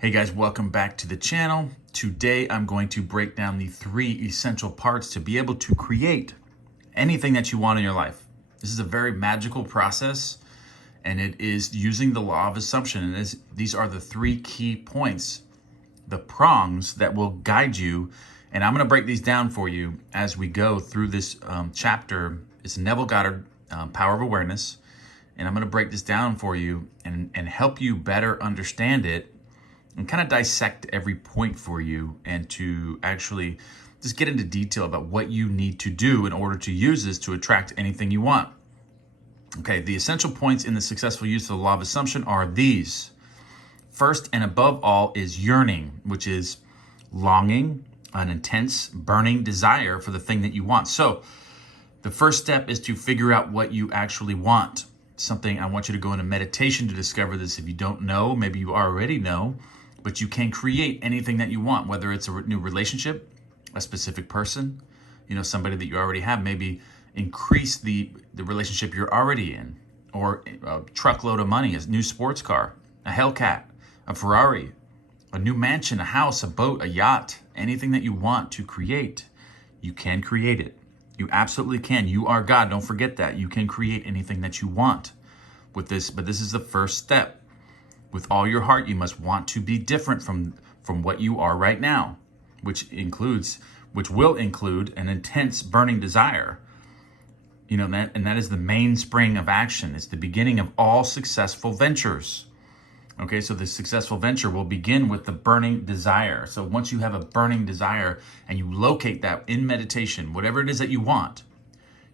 Hey guys, welcome back to the channel. Today I'm going to break down the 3 essential parts to be able to create anything that you want in your life. This is a very magical process, and it is using the law of assumption. And these are the 3 key points, the prongs that will guide you. And I'm going to break these down for you as we go through this chapter. It's Neville Goddard, Power of Awareness. And I'm going to break this down for you and help you better understand it and kind of dissect every point for you, and to actually just get into detail about what you need to do in order to use this to attract anything you want. Okay, the essential points in the successful use of the law of assumption are these. First and above all is yearning, which is longing, an intense, burning desire for the thing that you want. So the first step is to figure out what you actually want. Something I want you to go into meditation to discover this. If you don't know, maybe you already know, but you can create anything that you want, whether it's a new relationship, a specific person, somebody that you already have. Maybe increase the relationship you're already in, or a truckload of money, a new sports car, a Hellcat, a Ferrari, a new mansion, a house, a boat, a yacht, anything that you want to create, you can create it. You absolutely can. You are God. Don't forget that. You can create anything that you want with this, but this is the first step. With all your heart, you must want to be different from what you are right now, which will include an intense burning desire. And that is the mainspring of action. It's the beginning of all successful ventures. Okay, so the successful venture will begin with the burning desire. So once you have a burning desire and you locate that in meditation, whatever it is that you want,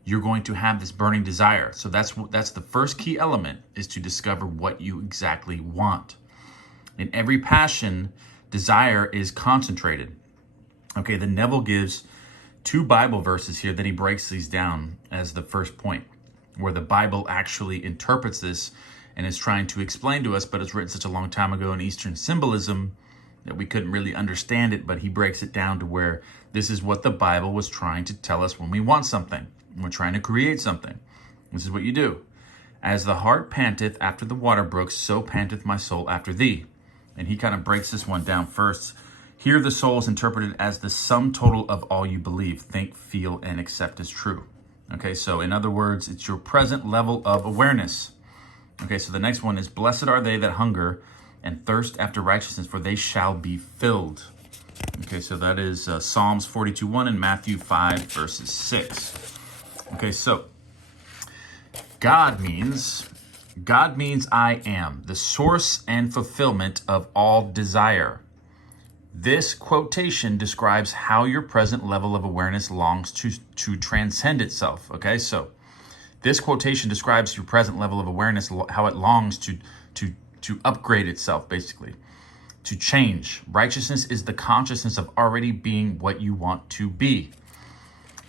you're going to have this burning desire. So that's the first key element, is to discover what you exactly want. In every passion, desire is concentrated. Okay, then Neville gives 2 Bible verses here. Then he breaks these down as the first point, where the Bible actually interprets this and is trying to explain to us, but it's written such a long time ago in Eastern symbolism that we couldn't really understand it, but he breaks it down to where this is what the Bible was trying to tell us when we want something. We're trying to create something. This is what you do. As the heart panteth after the water brooks, so panteth my soul after thee. And he kind of breaks this one down first. Here the soul is interpreted as the sum total of all you believe, think, feel, and accept as true. Okay, so in other words, it's your present level of awareness. Okay, so the next one is, blessed are they that hunger and thirst after righteousness, for they shall be filled. Okay, so that is Psalms 42:1 and Matthew 5, verses 6. Okay, so God means I am, the source and fulfillment of all desire. This quotation describes how your present level of awareness longs to transcend itself. Okay, so this quotation describes your present level of awareness, how it longs to upgrade itself, basically, to change. Righteousness is the consciousness of already being what you want to be.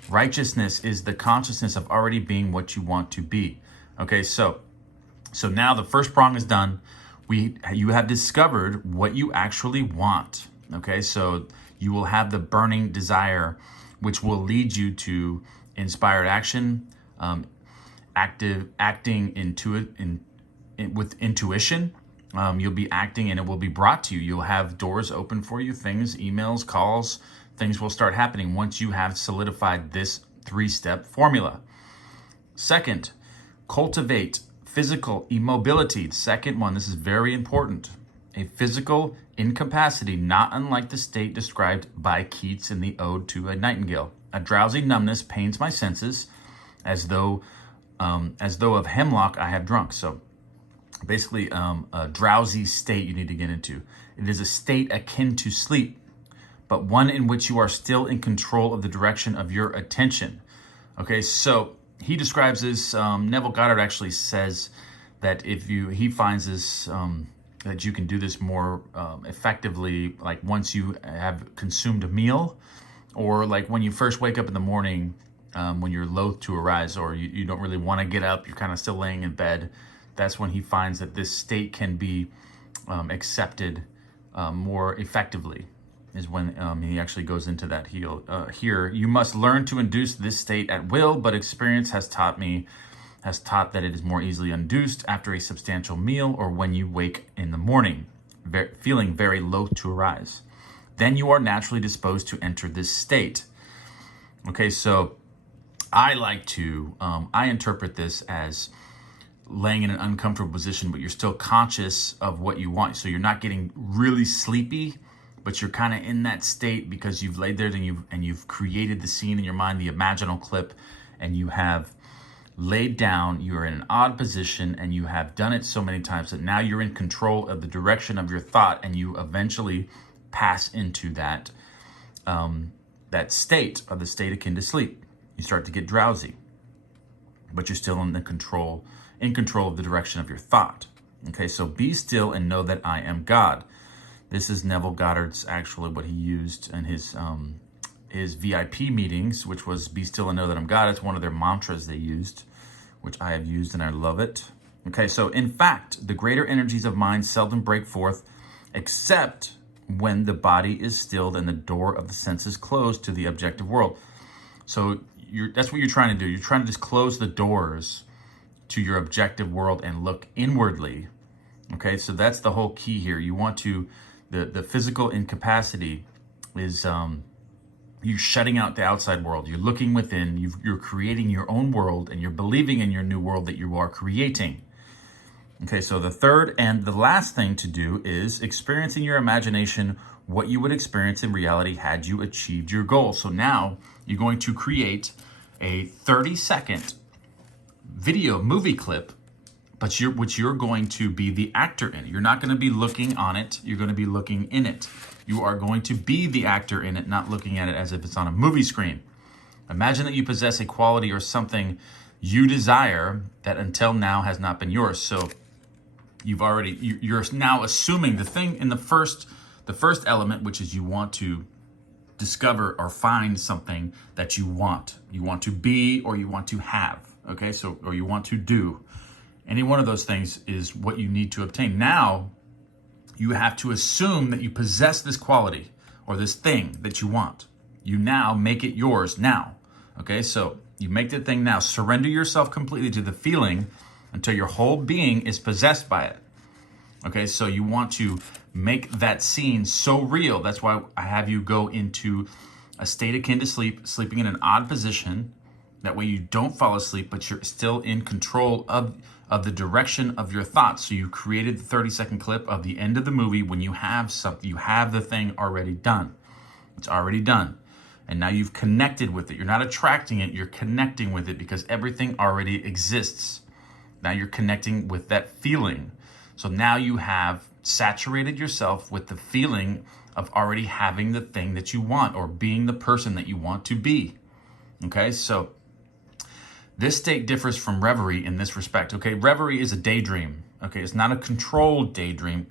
Righteousness is the consciousness of already being what you want to be. Okay, so now the first prong is done. You have discovered what you actually want. Okay, so you will have the burning desire, which will lead you to inspired action, acting with intuition. You'll be acting and it will be brought to you. You'll have doors open for you, things, emails, calls. Things will start happening once you have solidified this 3-step formula. Second, cultivate physical immobility. The second one, this is very important. A physical incapacity, not unlike the state described by Keats in the Ode to a Nightingale. A drowsy numbness pains my senses, as though of hemlock I have drunk. So basically, a drowsy state you need to get into. It is a state akin to sleep, but one in which you are still in control of the direction of your attention. Okay, so he describes this, Neville Goddard actually says that he finds this, that you can do this more effectively, like once you have consumed a meal, or like when you first wake up in the morning, when you're loath to arise, or you don't really want to get up, you're kind of still laying in bed. That's when he finds that this state can be accepted more effectively. Is when he actually goes into that here. You must learn to induce this state at will, but experience has taught that it is more easily induced after a substantial meal or when you wake in the morning. feeling very loath to arise. Then you are naturally disposed to enter this state. Okay, so I interpret this as laying in an uncomfortable position, but you're still conscious of what you want. So you're not getting really sleepy, but you're kind of in that state because you've laid there and you've created the scene in your mind, the imaginal clip, and you have laid down, you're in an odd position, and you have done it so many times that now you're in control of the direction of your thought, and you eventually pass into that state, of the state akin to sleep. You start to get drowsy, but you're still in control of the direction of your thought. Okay, so be still and know that I am God. This is Neville Goddard's actually what he used in his VIP meetings, which was be still and know that I'm God. It's one of their mantras they used, which I have used and I love it. Okay, so in fact, the greater energies of mind seldom break forth except when the body is stilled and the door of the senses closed to the objective world. So that's what you're trying to do. You're trying to just close the doors to your objective world and look inwardly. Okay, so that's the whole key here. You want to, the physical incapacity is you're shutting out the outside world. You're looking within, you're creating your own world, and you're believing in your new world that you are creating. Okay, so the third and the last thing to do is experience in your imagination what you would experience in reality had you achieved your goal. So now you're going to create a 30-second movie clip, but which you're going to be the actor in. You're not going to be looking on it. You're going to be looking in it. You are going to be the actor in it, not looking at it as if it's on a movie screen. Imagine that you possess a quality or something you desire that until now has not been yours. So you're now assuming the thing in the first element, which is you want to discover or find something that you want. You want to be or you want to have. Okay, so, or you want to do. Any one of those things is what you need to obtain. Now, you have to assume that you possess this quality or this thing that you want. You now make it yours now. Okay, so you make the thing now. Surrender yourself completely to the feeling until your whole being is possessed by it. Okay, so you want to make that scene so real. That's why I have you go into a state akin to sleep, sleeping in an odd position. That way you don't fall asleep, but you're still in control of the direction of your thoughts. So you created the 30-second clip of the end of the movie when you have something, you have the thing already done. It's already done. And now you've connected with it. You're not attracting it, you're connecting with it because everything already exists. Now you're connecting with that feeling. So now you have saturated yourself with the feeling of already having the thing that you want or being the person that you want to be. Okay, so this state differs from reverie in this respect. Okay, reverie is a daydream. Okay, it's not a controlled daydream.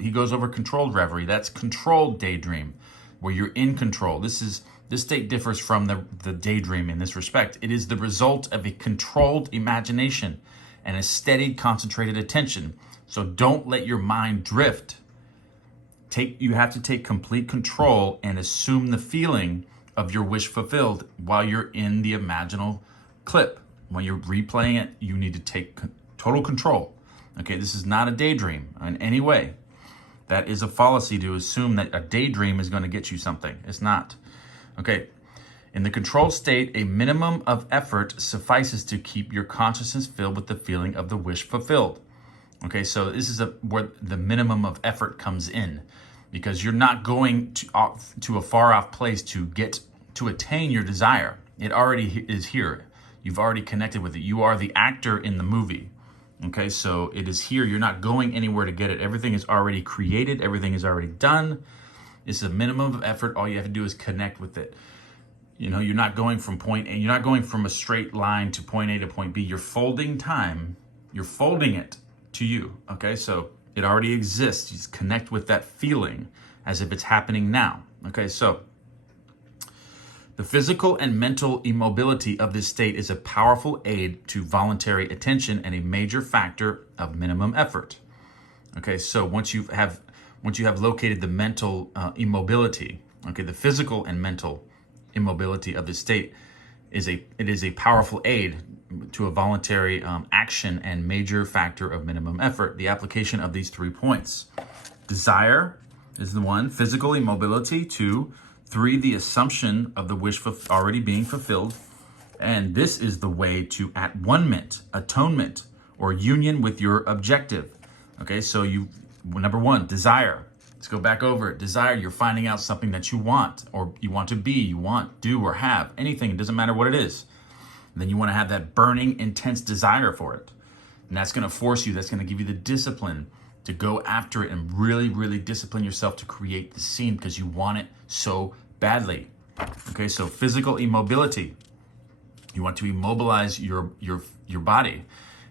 He goes over controlled reverie. That's controlled daydream, where you're in control. This state differs from the daydream in this respect. It is the result of a controlled imagination and a steady, concentrated attention. So don't let your mind drift. You have to take complete control and assume the feeling of your wish fulfilled while you're in the imaginal clip. When you're replaying it, you need to take total control. Okay, this is not a daydream in any way. That is a fallacy to assume that a daydream is going to get you something. It's not. Okay, in the controlled state, a minimum of effort suffices to keep your consciousness filled with the feeling of the wish fulfilled. Okay, so this is where the minimum of effort comes in, because you're not going to a far off place to attain your desire. It already is here. You've already connected with it. You are the actor in the movie. Okay, so it is here. You're not going anywhere to get it. Everything is already created. Everything is already done. It's a minimum of effort. All you have to do is connect with it. You know, you're not going from point A. You're not going from a straight line to point A to point B. You're folding time. You're folding it to you. Okay, so it already exists. You just connect with that feeling as if it's happening now. Okay, so the physical and mental immobility of this state is a powerful aid to voluntary attention and a major factor of minimum effort. Okay, so once you have located the mental immobility, okay, the physical and mental immobility of this state is a powerful aid to a voluntary action and major factor of minimum effort. The application of these 3 points. desire is the 1, physical immobility, 2, 3, the assumption of the wish already being fulfilled. And this is the way to at-one-ment, atonement, or union with your objective. Okay, so number 1, desire. Let's go back over it. Desire, you're finding out something that you want, or you want to be, you want, do, or have, anything. It doesn't matter what it is. And then you want to have that burning, intense desire for it. And that's going to force you, that's going to give you the discipline to go after it and really, really discipline yourself to create the scene because you want it so badly. Okay, so physical immobility. You want to immobilize your body.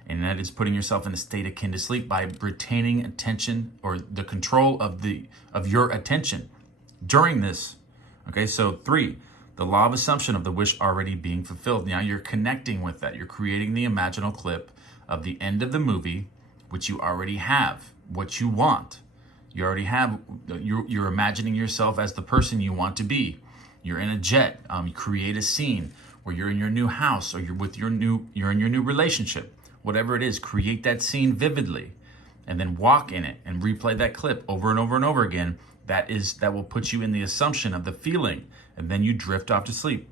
And that is putting yourself in a state akin to sleep by retaining attention or the control of your attention during this. Okay, so 3, the law of assumption of the wish already being fulfilled. Now you're connecting with that. You're creating the imaginal clip of the end of the movie, which you already have, what you want. You already have, you're imagining yourself as the person you want to be. You're in a jet. You create a scene where you're in your new house, or you're in your new relationship. Whatever it is, create that scene vividly and then walk in it and replay that clip over and over and over again. That will put you in the assumption of the feeling, and then you drift off to sleep.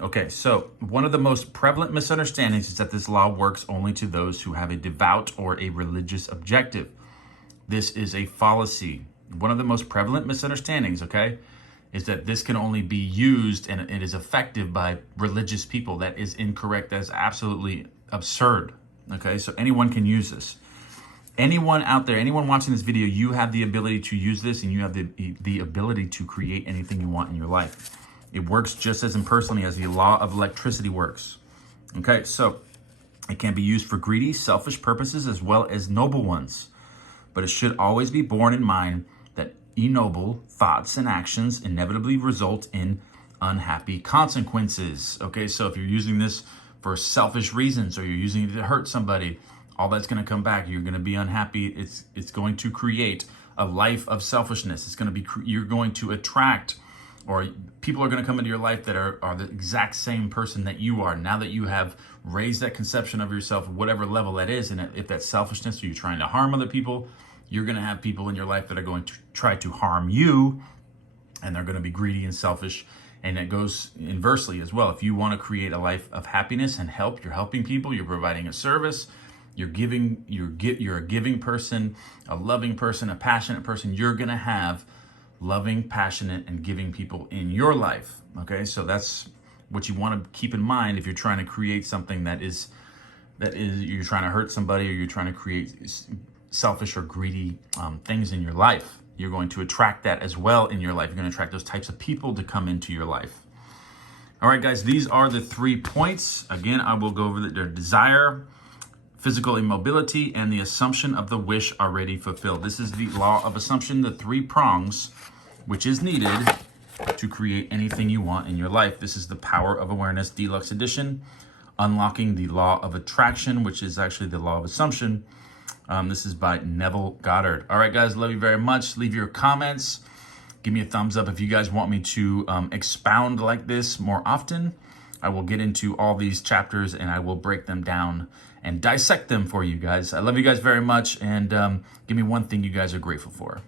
Okay, so one of the most prevalent misunderstandings is that this law works only to those who have a devout or a religious objective. This is a fallacy. One of the most prevalent misunderstandings, okay, is that this can only be used and it is effective by religious people. That is incorrect. That is absolutely absurd. Okay, so anyone can use this. Anyone out there, anyone watching this video, you have the ability to use this, and you have the ability to create anything you want in your life. It works just as impersonally as the law of electricity works. Okay, so it can be used for greedy, selfish purposes as well as noble ones. But it should always be borne in mind that ignoble thoughts and actions inevitably result in unhappy consequences. Okay, so if you're using this for selfish reasons, or you're using it to hurt somebody, all that's going to come back. You're going to be unhappy. It's going to create a life of selfishness. It's going to be, you're going to attract, or people are going to come into your life that are the exact same person that you are. Now that you have raised that conception of yourself, whatever level that is, and if that's selfishness, or you're trying to harm other people, you're going to have people in your life that are going to try to harm you, and they're going to be greedy and selfish. And it goes inversely as well. If you want to create a life of happiness and help, you're helping people, you're providing a service, you're a giving person, a loving person, a passionate person, you're going to have loving, passionate, and giving people in your life. Okay, so that's what you want to keep in mind if you're trying to create something that is you're trying to hurt somebody, or you're trying to create selfish or greedy things in your life. You're going to attract that as well in your life. You're going to attract those types of people to come into your life. All right, guys, these are the 3 points. Again, I will go over their desire, physical immobility, and the assumption of the wish already fulfilled. This is the law of assumption, the 3 prongs, which is needed to create anything you want in your life. This is the Power of Awareness Deluxe Edition, unlocking the law of attraction, which is actually the law of assumption. This is by Neville Goddard. All right, guys, love you very much. Leave your comments. Give me a thumbs up if you guys want me to expound like this more often. I will get into all these chapters and I will break them down and dissect them for you guys. I love you guys very much, and give me one thing you guys are grateful for.